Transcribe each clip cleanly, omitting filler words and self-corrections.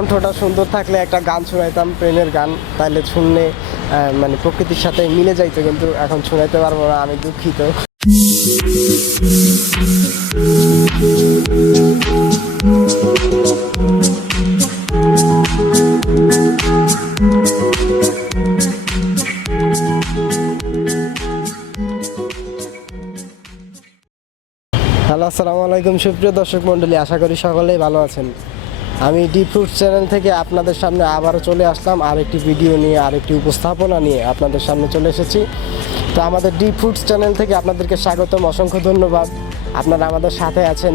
কণ্ঠটা সুন্দর থাকলে একটা গান শোনাইতাম, প্রেমের গান, তাইলে শুনলে মানে প্রকৃতির সাথে মিলে যাইতো, কিন্তু এখন শোনাইতে পারবো না, আমি দুঃখিত। হ্যালো, আসসালামু আলাইকুম সুপ্রিয় দর্শক মণ্ডলী, আশা করি সকলেই ভালো আছেন। আমি ডি ফ্রুটস চ্যানেল থেকে আপনাদের সামনে আবারও চলে আসলাম আরেকটি ভিডিও নিয়ে, আরেকটি উপস্থাপনা নিয়ে আপনাদের সামনে চলে এসেছি। তো আমাদের ডি ফ্রুটস চ্যানেল থেকে আপনাদেরকে স্বাগতম, অসংখ্য ধন্যবাদ। আপনারা আমাদের সাথে আছেন,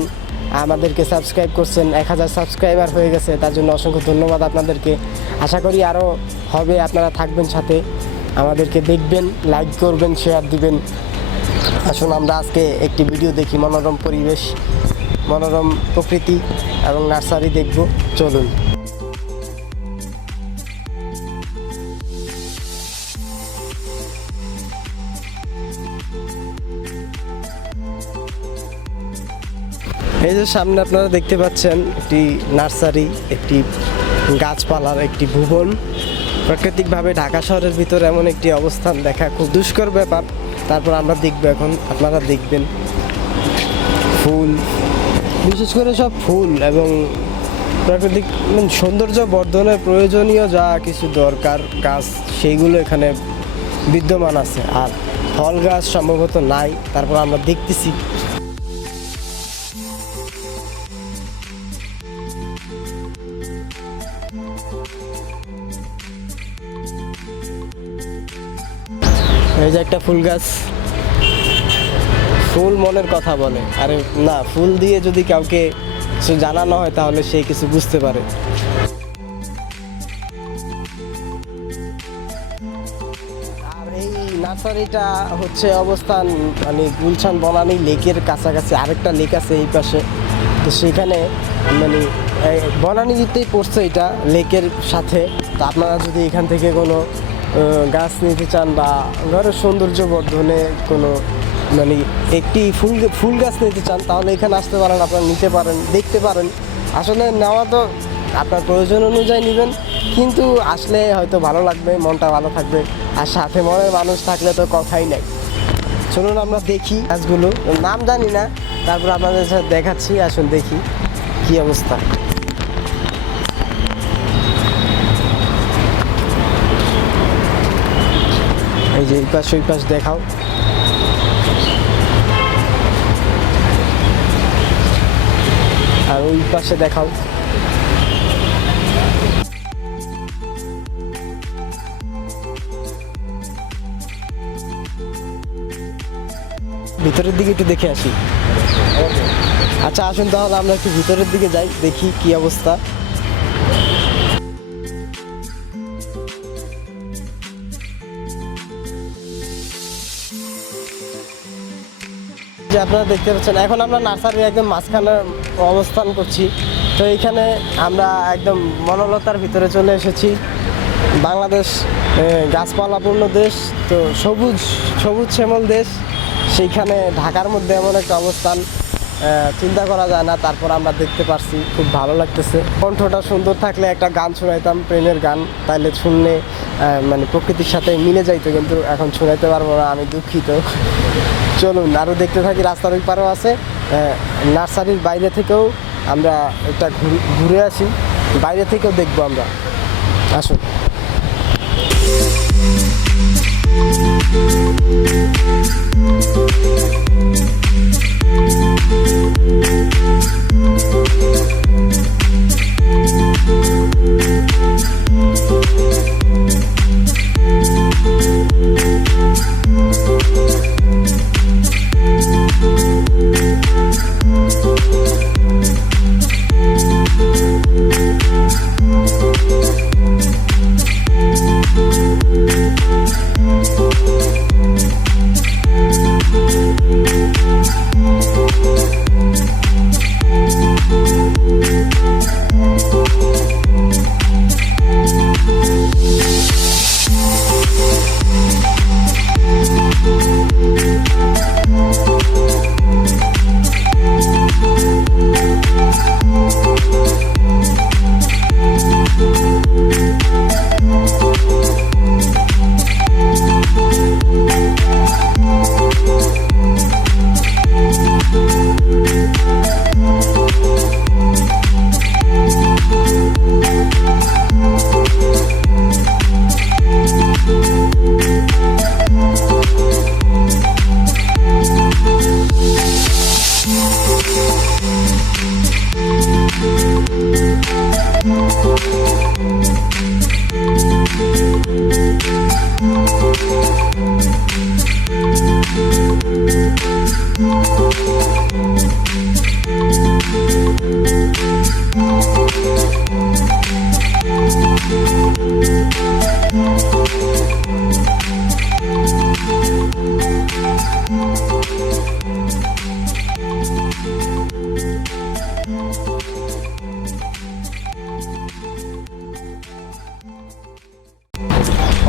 আমাদেরকে সাবস্ক্রাইব করছেন, 1000 সাবস্ক্রাইবার হয়ে গেছে, তার জন্য অসংখ্য ধন্যবাদ আপনাদেরকে। আশা করি আরও হবে, আপনারা থাকবেন সাথে, আমাদেরকে দেখবেন, লাইক করবেন, শেয়ার দিবেন। আসুন আমরা আজকে একটি ভিডিও দেখি, মনোরম পরিবেশ, মনোরম প্রকৃতি এবং নার্সারি দেখব, চলুন। এই যে সামনে আপনারা দেখতে পাচ্ছেন একটি নার্সারি, একটি গাছপালার একটি ভুবন। প্রাকৃতিকভাবে ঢাকা শহরের ভিতরে এমন একটি অবস্থান দেখা খুব দুষ্কর ব্যাপার। তারপর আমরা দেখব, এখন আপনারা দেখবেন ফুল, বিশেষ করে সব ফুল এবং প্রাকৃতিক সৌন্দর্য বর্ধনের প্রয়োজনীয় যা কিছু দরকার গাছ, সেইগুলো এখানে বিদ্যমান আছে। আর ফল গাছ সম্ভবত নাই, তারপর আমরা দেখতেছি। এই যে একটা ফুল গাছ, ফুল মনের কথা বলে। আরে না, ফুল দিয়ে যদি কাউকে কিছু জানানো হয় তাহলে সে কিছু বুঝতে পারে। আর এই নার্সারিটা হচ্ছে অবস্থান মানে গুলশান বনানী লেকের কাছাকাছি। আরেকটা লেক আছে এই পাশে, তো সেখানে মানে বনানীতেই পড়ছে এটা, লেকের সাথে। তো আপনারা যদি এখান থেকে কোনো গাছ নিতে চান বা ঘরের সৌন্দর্য বর্ধনে কোনো মানে একটি ফুল গাছ নিতে চান, তাহলে এখানে আসতে পারেন, আপনারা নিতে পারেন, দেখতে পারেন। আসলে নেওয়া তো আপনার প্রয়োজন অনুযায়ী নেবেন, কিন্তু আসলে হয়তো ভালো লাগবে, মনটা ভালো থাকবে, আর সাথে মনের মানুষ থাকলে তো কথাই নাই। চলুন আমরা দেখি গাছগুলো, নাম জানি না, তারপর আপনাদের সাথে দেখাচ্ছি। আসুন দেখি কি অবস্থা। এই যে এই পাশ ওই পাশ দেখাও। আর ওই পাশে দেখাও। ভিতরের দিকে একটু দেখে আসি। আচ্ছা আসুন তাহলে আমরা একটু ভিতরের দিকে যাই, দেখি কি অবস্থা। যে আপনারা দেখতে পাচ্ছেন, এখন আমরা নার্সারির একদম মাঝখানে অবস্থান করছি। তো এইখানে আমরা একদম বনলতার ভিতরে চলে এসেছি। বাংলাদেশ গাছপালাপূর্ণ দেশ, তো সবুজ শ্যামল দেশ, সেইখানে ঢাকার মধ্যে এমন একটা অবস্থান চিন্তা করা যায় না। তারপর আমরা দেখতে পারছি, খুব ভালো লাগতেছে। কণ্ঠটা সুন্দর থাকলে একটা গান শোনাইতাম, প্রেমের গান, তাইলে শুনলে মানে প্রকৃতির সাথে মিলে যাইতো, কিন্তু এখন শোনাইতে পারবো না, আমি দুঃখিত। চলুন আরও দেখতে থাকি। রাস্তার ওই পারেও আছে, নার্সারির বাইরে থেকেও আমরা একটা ঘুরে আসি, বাইরে থেকেও দেখবো আমরা। আসুন।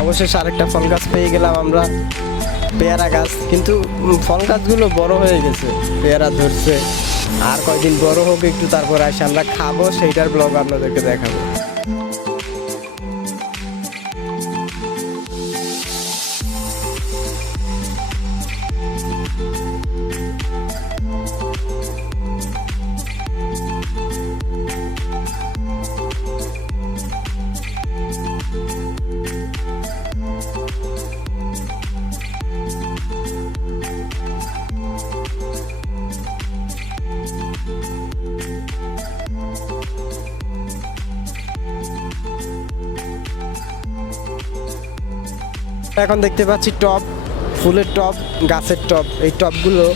অবশেষে আরেকটা ফল গাছ পেয়ে গেলাম আমরা, পেয়ারা গাছ। কিন্তু ফল গাছগুলো বড় হয়ে গেছে, পেয়ারা ধরছে। আর কয়দিন বড় হোক একটু, তারপর আসে আমরা খাবো, সেইটার ব্লগ আপনাদেরকে দেখাবো। এখন দেখতে পাচ্ছি টব, ফুলের টব, গাছের টব। এই টবগুলো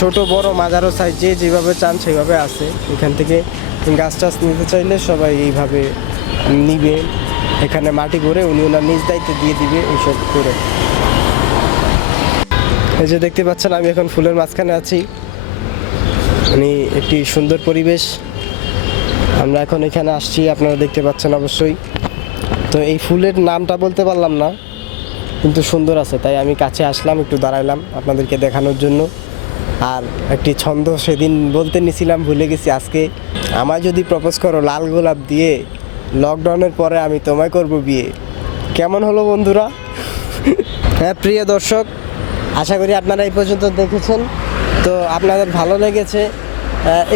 ছোট বড় মাঝারো সাইজ, যে যেভাবে চান সেভাবে আছে। এখান থেকে গাছ টাছ নিতে চাইলে সবাই এইভাবে নিবে। এখানে মাটি ভরে উনি ওনার নিজ দায়িত্বে দিয়ে দিবে এইসব করে। এই যে দেখতে পাচ্ছেন আমি এখন ফুলের মাঝখানে আছি, মানে একটি সুন্দর পরিবেশ। আমরা এখন এখানে আসছি, আপনারা দেখতে পাচ্ছেন অবশ্যই। তো এই ফুলের নামটা বলতে পারলাম না, কিন্তু সুন্দর আছে, তাই আমি কাছে আসলাম, একটু দাঁড়াইলাম আপনাদেরকে দেখানোর জন্য। আর একটি ছন্দ সেদিন বলতে নিছিলাম, ভুলে গেছি। আজকে আমায় যদি প্রপোজ করো লাল গোলাপ দিয়ে, লকডাউনের পরে আমি তোমায় করব বিয়ে। কেমন হলো বন্ধুরা? হ্যাঁ প্রিয় দর্শক, আশা করি আপনারা এই পর্যন্ত দেখেছেন, তো আপনাদের ভালো লেগেছে।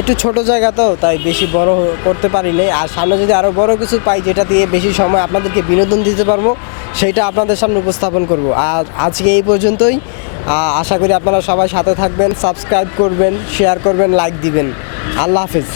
একটু ছোট জায়গা তো, তাই বেশি বড় করতে পারিনি। আর সামনে যদি আরও বড় কিছু পাই, যেটা দিয়ে বেশি সময় আপনাদেরকে বিনোদন দিতে পারবো, সেইটা আপনাদের সামনে উপস্থাপন করব। আর আজকে এই পর্যন্তই। আশা করি আপনারা সবাই সাথে থাকবেন, সাবস্ক্রাইব করবেন, শেয়ার করবেন, লাইক দিবেন। আল্লাহ হাফেজ।